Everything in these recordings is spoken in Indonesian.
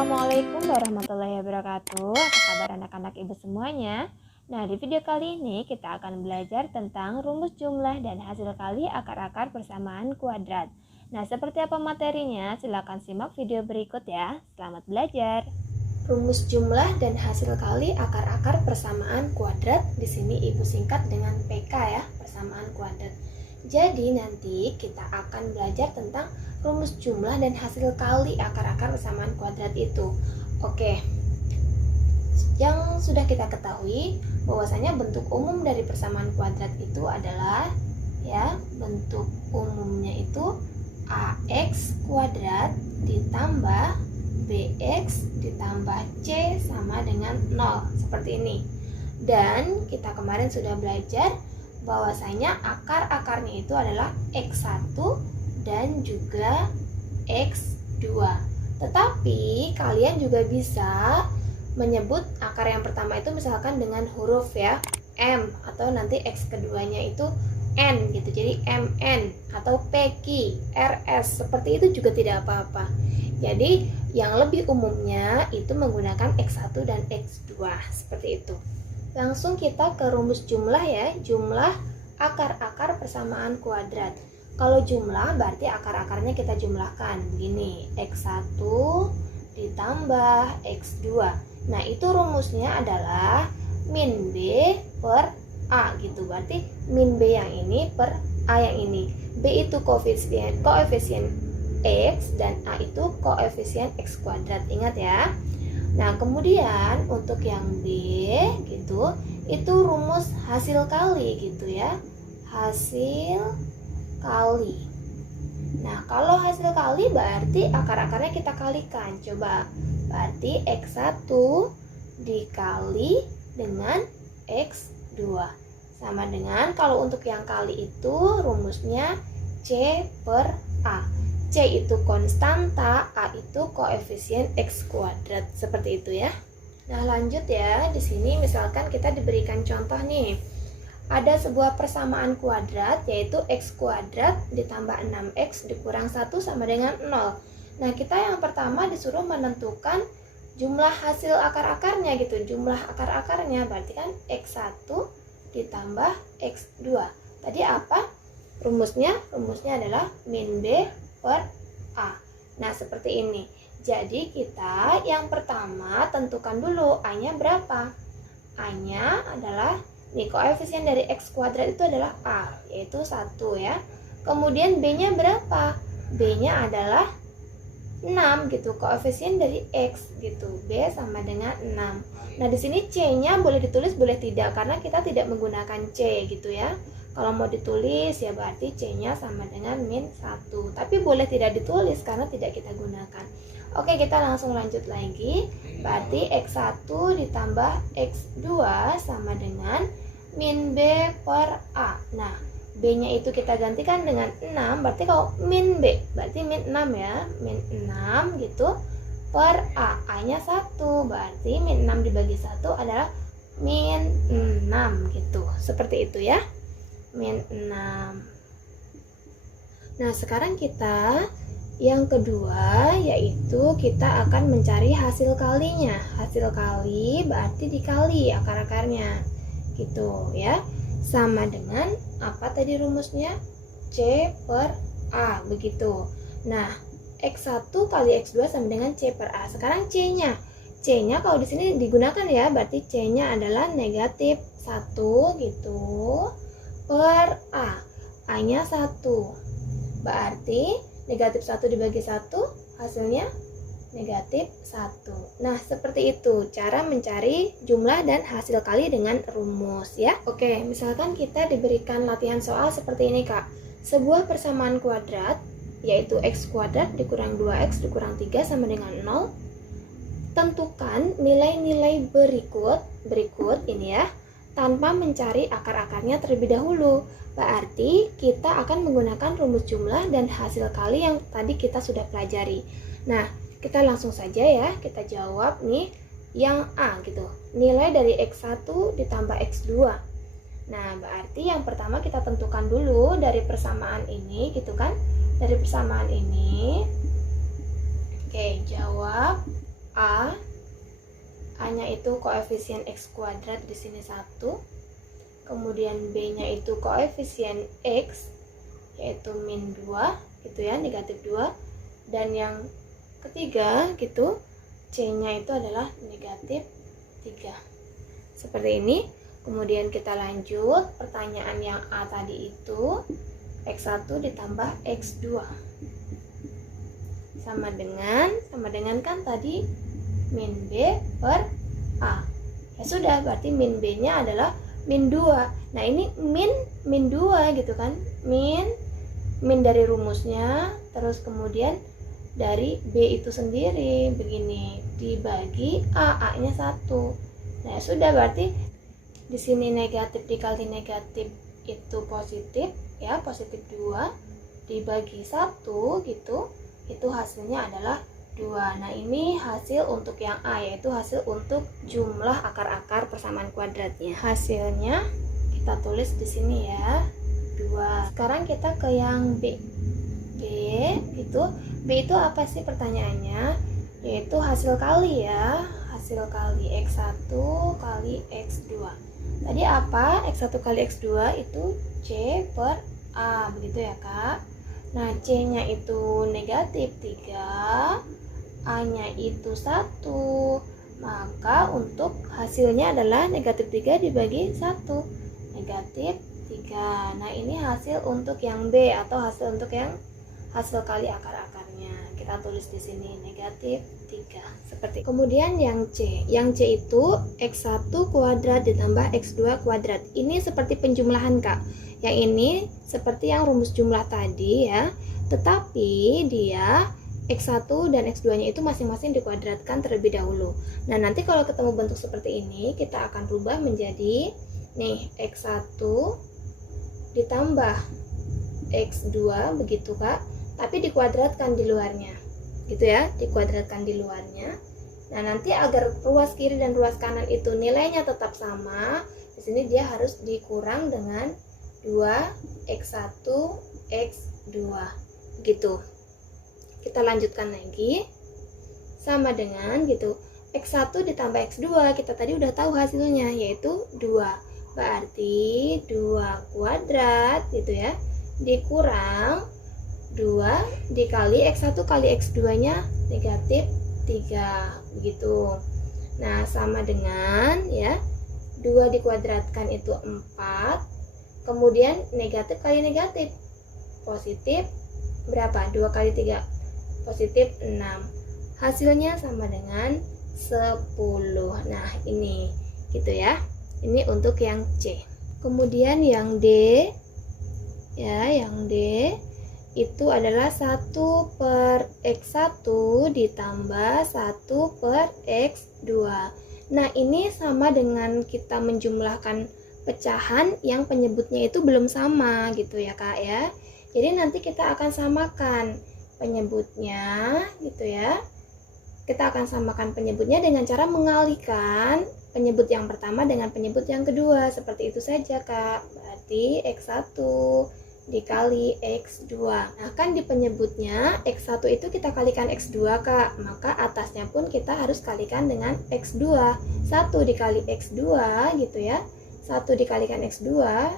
Assalamualaikum warahmatullahi wabarakatuh. Apa kabar anak-anak ibu semuanya? Nah, di video kali ini kita akan belajar tentang rumus jumlah dan hasil kali akar-akar persamaan kuadrat. Nah, seperti apa materinya? Silakan simak video berikut ya. Selamat belajar. Rumus jumlah dan hasil kali akar-akar persamaan kuadrat, di sini ibu singkat dengan PK ya, persamaan kuadrat. Jadi nanti kita akan belajar tentang rumus jumlah dan hasil kali akar-akar persamaan kuadrat itu. Oke. Yang sudah kita ketahui bahwasanya bentuk umum dari persamaan kuadrat itu adalah ya, bentuk umumnya itu AX kuadrat ditambah BX ditambah C sama dengan 0, seperti ini. Dan kita kemarin sudah belajar bahwasanya akar-akarnya itu adalah X1 dan juga X2. Tetapi kalian juga bisa menyebut akar yang pertama itu misalkan dengan huruf ya, M, atau nanti X keduanya itu N gitu. Jadi MN atau PQ, RS, seperti itu juga tidak apa-apa. Jadi yang lebih umumnya itu menggunakan X1 dan X2, seperti itu. Langsung kita ke rumus jumlah ya, jumlah akar-akar persamaan kuadrat. Kalau jumlah berarti akar-akarnya kita jumlahkan begini, X1 ditambah X2. Nah, itu rumusnya adalah min B per A gitu. Berarti min B yang ini per A yang ini. B itu koefisien X dan A itu koefisien X kuadrat. Ingat ya. Nah, kemudian untuk yang B gitu, itu rumus hasil kali gitu ya. Hasil kali. Nah, kalau hasil kali berarti akar-akarnya kita kalikan. Coba. Berarti X1 dikali dengan X2 sama dengan, kalau untuk yang kali itu rumusnya C per A. C itu konstanta, A itu koefisien X kuadrat, seperti itu ya. Nah, lanjut ya. Di sini misalkan kita diberikan contoh nih. Ada sebuah persamaan kuadrat yaitu X kuadrat ditambah 6X dikurang 1 sama dengan 0. Nah, kita yang pertama disuruh menentukan jumlah hasil akar-akarnya gitu. Jumlah akar-akarnya berarti kan X1 ditambah X2. Tadi apa? Rumusnya adalah min B per A. Nah, seperti ini. Jadi kita yang pertama tentukan dulu A-nya berapa. A-nya adalah, nih koefisien dari X kuadrat itu adalah A, yaitu 1 ya. Kemudian B-nya berapa? B-nya adalah 6 gitu, koefisien dari X gitu. B sama dengan 6. Nah, di sini C-nya boleh ditulis, boleh tidak, karena kita tidak menggunakan C gitu ya. Kalau mau ditulis ya berarti C-nya sama dengan min 1. Tapi boleh tidak ditulis karena tidak kita gunakan. Oke, kita langsung lanjut lagi. Berarti X1 ditambah X2 sama dengan min B per A. Nah, B-nya itu kita gantikan dengan 6. Berarti kalau min B, berarti min 6 ya. Min 6 gitu per A. A-nya 1. Berarti min 6 dibagi 1 adalah min 6 gitu. Seperti itu ya. Min 6. Nah, sekarang kita yang kedua yaitu kita akan mencari hasil kalinya. Hasil kali berarti dikali akar-akarnya gitu ya. Sama dengan apa tadi rumusnya? C per A begitu. Nah, X1 kali X2 sama dengan C per A. Sekarang C-nya. C-nya kalau di sini digunakan ya, berarti C-nya adalah negatif 1 gitu per A. A-nya 1. Berarti negatif 1 dibagi 1 hasilnya negatif 1. Nah, seperti itu cara mencari jumlah dan hasil kali dengan rumus ya. Oke, misalkan kita diberikan latihan soal seperti ini, Kak. Sebuah persamaan kuadrat yaitu X kuadrat dikurang 2X dikurang 3 sama dengan 0. Tentukan nilai-nilai berikut ini ya, tanpa mencari akar-akarnya terlebih dahulu. Berarti kita akan menggunakan rumus jumlah dan hasil kali yang tadi kita sudah pelajari. Nah, kita langsung saja ya, kita jawab nih yang A gitu. Nilai dari X1 ditambah X2. Nah, berarti yang pertama kita tentukan dulu dari persamaan ini gitu kan. Dari persamaan ini. Oke, jawab A. A-nya itu koefisien X kuadrat, di sini 1. Kemudian B-nya itu koefisien X, yaitu min 2, gitu ya, negatif 2. Dan yang ketiga, gitu, C-nya itu adalah negatif 3. Seperti ini. Kemudian kita lanjut, pertanyaan yang A tadi itu X1 ditambah X2 sama dengan kan tadi min B per A. Ya sudah, berarti min B nya adalah min 2. Nah ini min 2 gitu kan, min dari rumusnya, terus kemudian dari B itu sendiri begini dibagi A nya 1. Nah ya sudah, berarti di sini negatif dikali negatif itu positif ya, positif 2 dibagi 1 gitu, itu hasilnya adalah 2. Nah ini hasil untuk yang A, yaitu hasil untuk jumlah akar-akar persamaan kuadratnya. Hasilnya kita tulis di sini ya, 2. Sekarang kita ke yang B. B itu apa sih pertanyaannya? Yaitu hasil kali ya, hasil kali X1 kali X2. Tadi apa? X1 kali X2 itu C per A, begitu ya Kak. Nah C-nya itu negatif 3, A-nya itu 1. Maka untuk hasilnya adalah negatif 3 dibagi 1, negatif 3. Nah ini hasil untuk yang B, atau hasil untuk yang hasil kali akar-akarnya. Kita tulis di sini negatif 3. Seperti kemudian yang C. Yang C itu X1 kuadrat ditambah X2 kuadrat. Ini seperti penjumlahan Kak. Yang ini seperti yang rumus jumlah tadi ya. Tetapi dia X1 dan X2-nya itu masing-masing dikuadratkan terlebih dahulu. Nah, nanti kalau ketemu bentuk seperti ini, kita akan rubah menjadi nih X1 ditambah X2 begitu Kak. Tapi dikuadratkan di luarnya. Gitu ya, dikuadratkan di luarnya. Nah, nanti agar ruas kiri dan ruas kanan itu nilainya tetap sama, di sini dia harus dikurang dengan 2x1 x2 gitu. Kita lanjutkan lagi. Sama dengan gitu, x1 ditambah x2, kita tadi udah tahu hasilnya yaitu 2. Berarti 2 kuadrat gitu ya, dikurang 2 dikali x1 kali x2 nya negatif 3 begitu. Nah sama dengan ya, 2 dikuadratkan itu 4, kemudian negatif kali negatif positif berapa? 2 kali 3 positif 6, hasilnya sama dengan 10. Nah ini gitu ya, ini untuk yang C. Kemudian yang D ya, yang D itu adalah 1 per X1 ditambah 1 per X2. Nah ini sama dengan kita menjumlahkan pecahan yang penyebutnya itu belum sama gitu ya Kak ya. Jadi nanti kita akan samakan penyebutnya gitu ya. Kita akan samakan penyebutnya dengan cara mengalihkan penyebut yang pertama dengan penyebut yang kedua. Seperti itu saja Kak. Berarti X1 dikali X2. Nah kan di penyebutnya X1 itu kita kalikan X2 Kak, maka atasnya pun kita harus kalikan dengan X2. 1 dikali X2 gitu ya, 1 dikalikan X2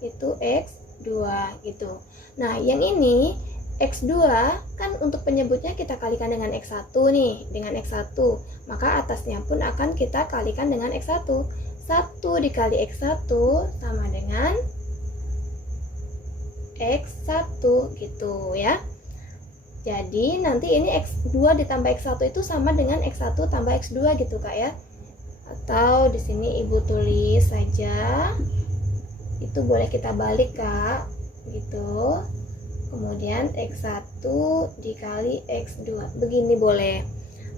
itu X2 gitu. Nah yang ini X2 kan untuk penyebutnya kita kalikan dengan X1 nih, dengan X1, maka atasnya pun akan kita kalikan dengan X1. 1 dikali X1 sama dengan X1 gitu ya. Jadi nanti ini X2 ditambah X1 itu sama dengan X1 tambah X2 gitu Kak ya. Atau di sini Ibu tulis saja. Itu boleh kita balik Kak gitu. Kemudian X1 dikali X2. Begini boleh.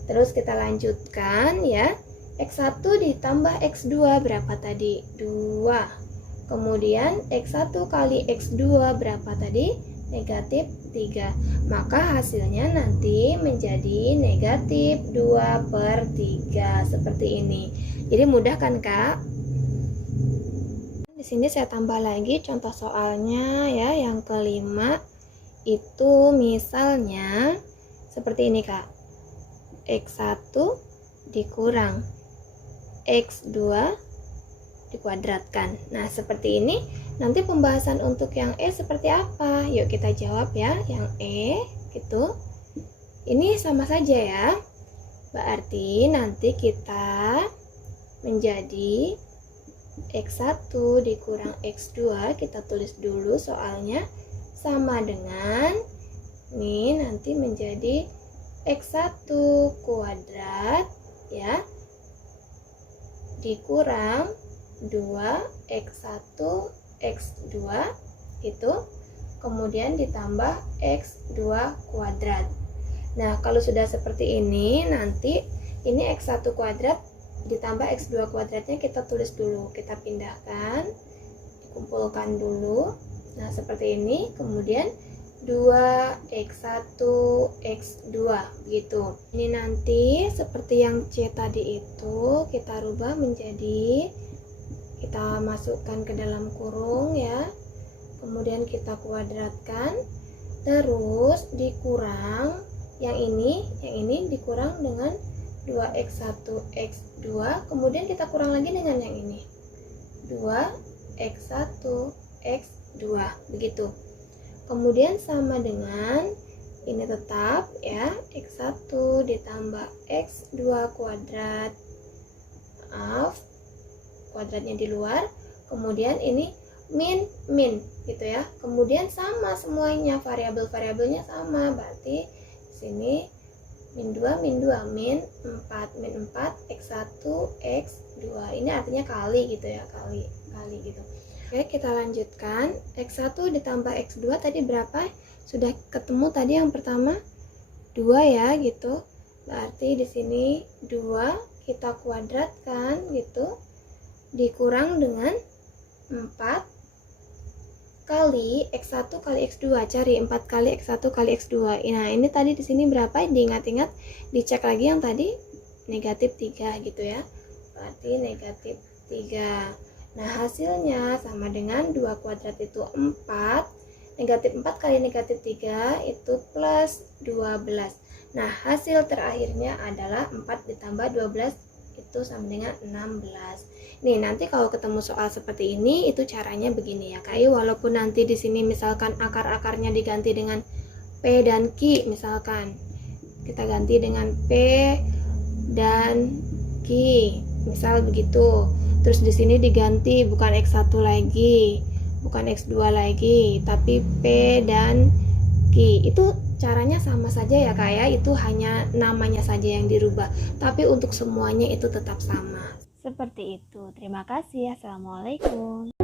Terus kita lanjutkan ya. X1 ditambah X2 berapa tadi? 2. Kemudian X1 kali X2 berapa tadi? Negatif 3. Maka hasilnya nanti menjadi negatif 2 per 3. Seperti ini. Jadi mudah kan Kak? Di sini saya tambah lagi contoh soalnya ya. Yang kelima itu misalnya seperti ini Kak. X1 dikurang X2 dikuadratkan. Nah, seperti ini. Nanti pembahasan untuk yang E seperti apa? Yuk kita jawab ya. Yang E gitu. Ini sama saja ya. Berarti nanti kita menjadi X1 dikurang X2, kita tulis dulu soalnya, sama dengan ini nanti menjadi X1 kuadrat ya dikurang 2X1 X2 itu, kemudian ditambah X2 kuadrat. Nah, kalau sudah seperti ini, nanti ini X1 kuadrat ditambah X2 kuadratnya kita tulis dulu, kita pindahkan, dikumpulkan dulu. Nah, seperti ini, kemudian 2X1 X2 gitu. Ini nanti seperti yang C tadi itu kita rubah menjadi, kita masukkan ke dalam kurung ya, kemudian kita kuadratkan, terus dikurang yang ini dikurang dengan 2X1 X2, kemudian kita kurang lagi dengan yang ini 2X1 X2 begitu. Kemudian sama dengan ini tetap ya, X1 ditambah X2 kuadrat, maaf, kuadratnya di luar, kemudian ini min gitu ya. Kemudian sama semuanya, variabel-variabelnya sama, berarti di sini min 2 min 4 X1 X2. Ini artinya kali gitu ya, kali gitu. Oke, kita lanjutkan. X1 ditambah X2 tadi berapa? Sudah ketemu tadi yang pertama 2 ya gitu. Berarti di sini 2 kita kuadratkan gitu, dikurang dengan 4 kali X1 kali X2. Cari 4 kali X1 kali X2. Nah, ini tadi di sini berapa? Diingat-ingat, dicek lagi yang tadi negatif 3 gitu ya. Berarti negatif 3. Nah, hasilnya sama dengan 2 kuadrat itu 4. Negatif 4 kali negatif 3 itu plus 12. Nah, hasil terakhirnya adalah 4 ditambah 12 itu sama dengan 16. Nih, nanti kalau ketemu soal seperti ini, itu caranya begini ya, Kak. Walaupun nanti di sini misalkan akar-akarnya diganti dengan P dan Q, misalkan kita ganti dengan P dan Q, misal begitu. Terus di sini diganti bukan X1 lagi, bukan X2 lagi, tapi P dan Q. Itu caranya sama saja ya Kak ya, itu hanya namanya saja yang dirubah, tapi untuk semuanya itu tetap sama. Seperti itu. Terima kasih. Assalamualaikum.